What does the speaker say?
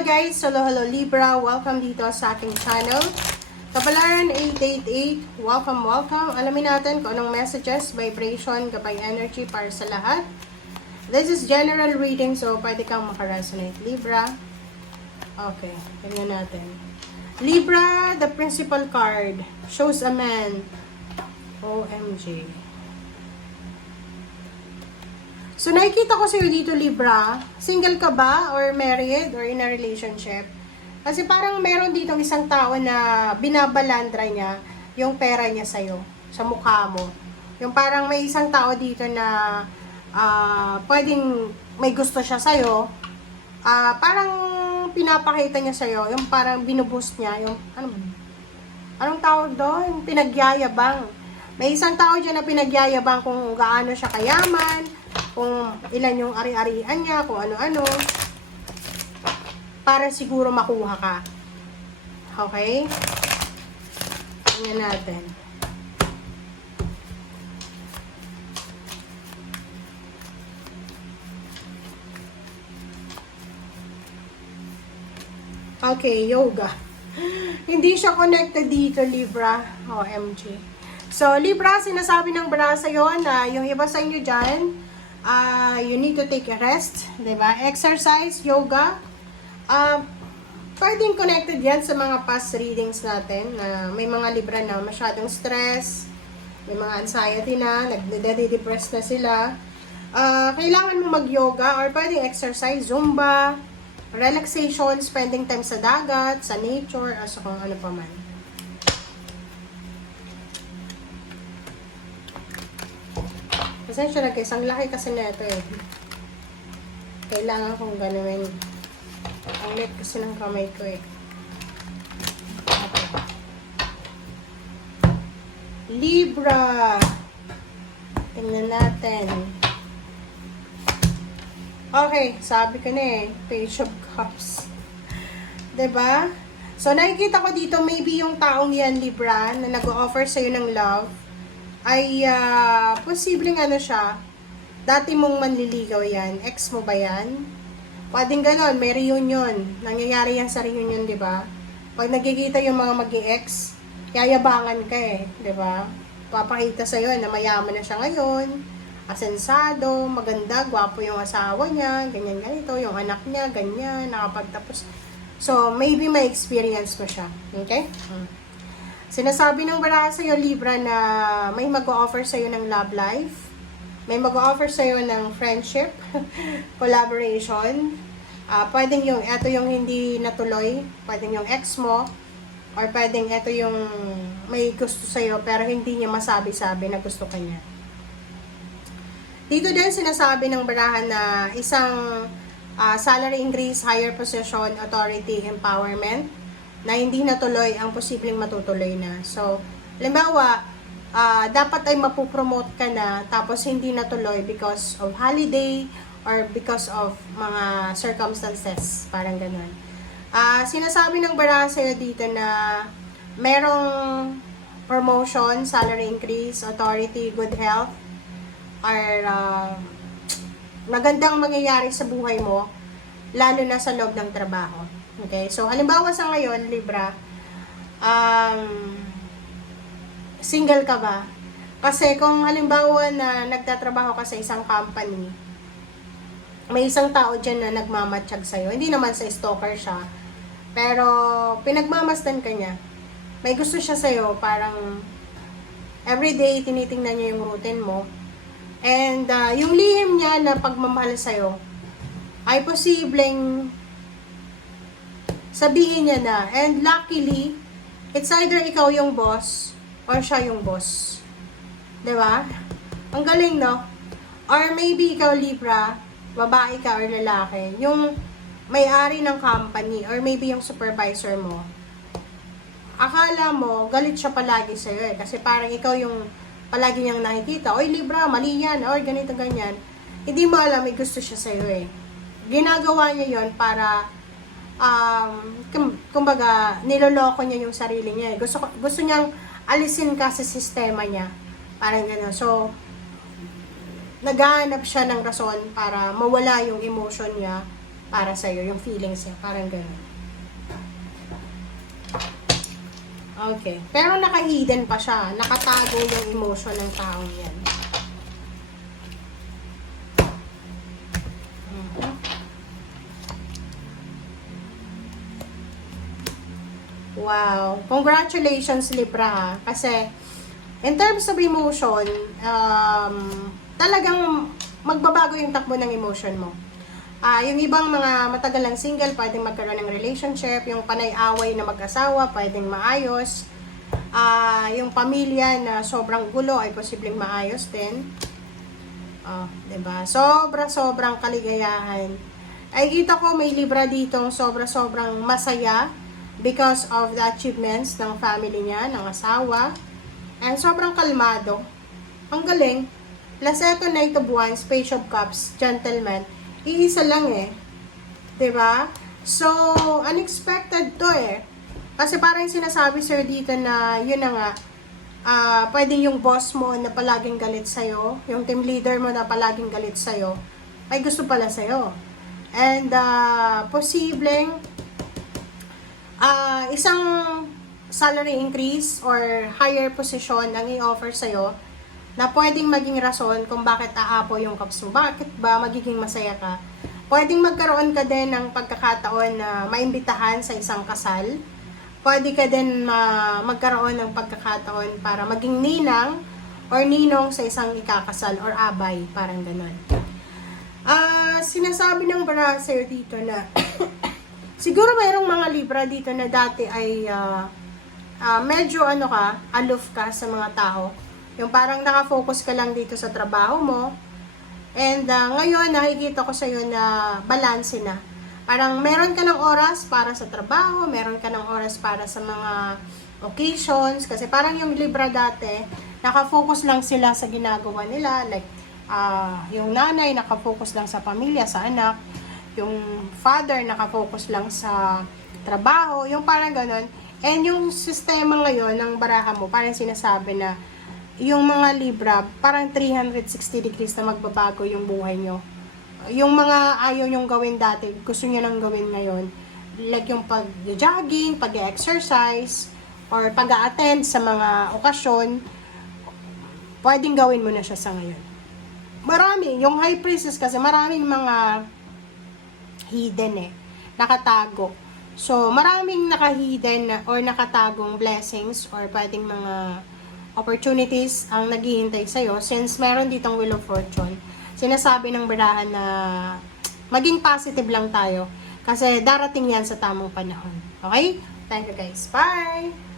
Hello guys! Hello Libra! Welcome dito sa aking channel. Kapalaran 888, welcome. Alamin natin kung anong messages, vibration, gabay energy para sa lahat. This is general reading, so pwede kang makaresonate. Libra. Okay, tingnan natin. Libra, the principal card shows a man. OMG. So, nakikita ko sa'yo dito, Libra. Single ka ba? Or married? Or in a relationship? Kasi parang meron dito isang tao na binabalandra niya yung pera niya sa'yo. Sa mukha mo. Yung parang may isang tao dito na pwedeng may gusto siya sa'yo. Parang pinapakita niya sa'yo. Yung parang binuboost niya. Yung, anong tawag doon? Pinagyayabang. May isang tao dyan na pinagyayabang kung gaano siya kayaman, kung ilan yung ari-arian niya, kung ano-ano, para siguro makuha ka. Okay? Tingnan natin. Okay, yoga. Hindi siya connected dito, Libra. OMG. So, Libra, sinasabi ng bara sa'yo na yung iba sa inyo dyan, you need to take a rest, diba? Exercise, yoga. Pwedeng connected yan sa mga past readings natin na may mga Libra na masyadong stress, may mga anxiety na, nagde-depress na sila. Kailangan mo mag-yoga or pwedeng exercise, zumba, relaxation, spending time sa dagat, sa nature, o sa kung ano pa man. Pasensya na guys, ang laki kasi na ito eh. Kailangan kong ganawin. Ang lit kasi ng kamay ko eh. Okay. Libra. Tingnan natin. Okay, sabi ko na eh. Page of Cups. Diba? So, nakikita ko dito, maybe yung taong yan, Libra, na nag-o-offer sa'yo ng love, ay posibleng ano siya, dati mong manliligaw yan, ex mo ba yan? Pwedeng ganon, may reunion, nangyayari yan sa reunion, di ba? Pag nagkikita yung mga mag-ex, yayabangan ka eh, di ba? Papakita sa'yo na mayaman na siya ngayon, asensado, maganda, gwapo yung asawa niya, ganyan ganito, yung anak niya, ganyan, nakapagtapos. So, maybe may experience mo siya, okay? Sinasabi ng baraha sa'yo, Libra, na may mag-o-offer sa'yo ng love life. May mag-o-offer sa'yo ng friendship, collaboration. Pwedeng yung, eto yung hindi natuloy. Pwedeng yung ex mo. Or pwedeng eto yung may gusto sa'yo, pero hindi niya masabi-sabi na gusto ka niya. Dito din sinasabi ng baraha na isang salary increase, higher position, authority, empowerment, na hindi natuloy ang posibleng matutuloy na. So, halimbawa, dapat ay mapupromote ka na tapos hindi natuloy because of holiday or because of mga circumstances. Parang ganun. Sinasabi ng baraha sa'yo dito na merong promotion, salary increase, authority, good health, or magandang mangyayari sa buhay mo, lalo na sa loob ng trabaho. Okay, so halimbawa sa ngayon, Libra, single ka ba? Kasi kung halimbawa na nagtatrabaho ka sa isang company, may isang tao dyan na nagmamatsyag sa'yo. Hindi naman sa stalker siya, pero pinagmamasdan ka niya. May gusto siya sa'yo, parang everyday tinitingnan niya yung routine mo. And yung lihim niya na pagmamahal sa'yo, ay posibleng sabihin niya na. And luckily, it's either ikaw yung boss or siya yung boss. Diba? Ang galing, no? Or maybe ikaw, Libra, babae ka or lalaki, yung may-ari ng company or maybe yung supervisor mo, akala mo, galit siya palagi sa'yo eh. Kasi parang ikaw yung palagi niyang nakikita. Oy, Libra, mali yan. Or ganito, ganyan. Hindi mo alam, may gusto siya sa'yo eh. Ginagawa niya yon para kumbaga, niloloko niya yung sarili niya. Gusto niyang alisin ka sa sistema niya. Parang gano'n. So, naghahanap siya ng rason para mawala yung emotion niya para sa'yo, yung feelings niya, parang ganun. Okay. Pero naka-hidden pa siya. Nakatago yung emotion ng taong yan. Wow. Congratulations, Libra, ha? Kasi, in terms of emotion, talagang magbabago yung takbo ng emotion mo. Yung ibang mga matagal lang single, pwedeng magkaroon ng relationship. Yung panay-away na mag-asawa, pwedeng maayos. Yung pamilya na sobrang gulo ay posibleng maayos din. Diba? Sobrang kaligayahan. Ay kita ko may Libra ditong sobrang masaya because of the achievements ng family niya, ng asawa. And sobrang kalmado. Ang galing. Laseto, Knight of Wands, Page of Cups, Gentleman. Iisa lang eh. 'Di ba? So, unexpected to eh. Kasi parang sinasabi sir dito na, yun na nga, pwedeng yung boss mo na palaging galit sa'yo, yung team leader mo na palaging galit sa'yo, ay gusto pala sa'yo. And, posibleng, isang salary increase or higher position ang i-offer sa'yo, na pwedeng maging rason kung bakit aapo yung cups mo. Bakit ba magiging masaya ka? Pwedeng magkaroon ka din ng pagkakataon na maimbitahan sa isang kasal. Pwede ka din magkaroon ng pagkakataon para maging ninang or ninong sa isang ikakasal or abay. Parang ganun. Sinasabi ng brasser dito na siguro mayroong mga Libra dito na dati ay medyo aloof ka sa mga tao. Yung parang nakafocus ka lang dito sa trabaho mo. And ngayon, nakikita ko sa'yo na balanse na. Parang meron ka ng oras para sa trabaho, meron ka ng oras para sa mga occasions. Kasi parang yung Libra dati, nakafocus lang sila sa ginagawa nila. Like, yung nanay nakafocus lang sa pamilya, sa anak. Yung father nakafocus lang sa trabaho. Yung parang ganon. And yung sistema ngayon ng baraha mo, parang sinasabi na yung mga Libra, parang 360 degrees na magbabago yung buhay nyo. Yung mga ayaw nyong gawin dati, gusto nyo nang gawin ngayon. Like yung pag-jogging, pag-exercise, or pag-a-attend sa mga okasyon, pwedeng gawin mo na siya sa ngayon. Marami, yung High Priestess kasi maraming mga hidden nakatago. So, maraming naka-hidden or nakatagong blessings or pwedeng mga opportunities ang naghihintay sa'yo since meron ditong Wheel of Fortune. Sinasabi ng barahan na maging positive lang tayo kasi darating yan sa tamang panahon. Okay? Thank you guys. Bye!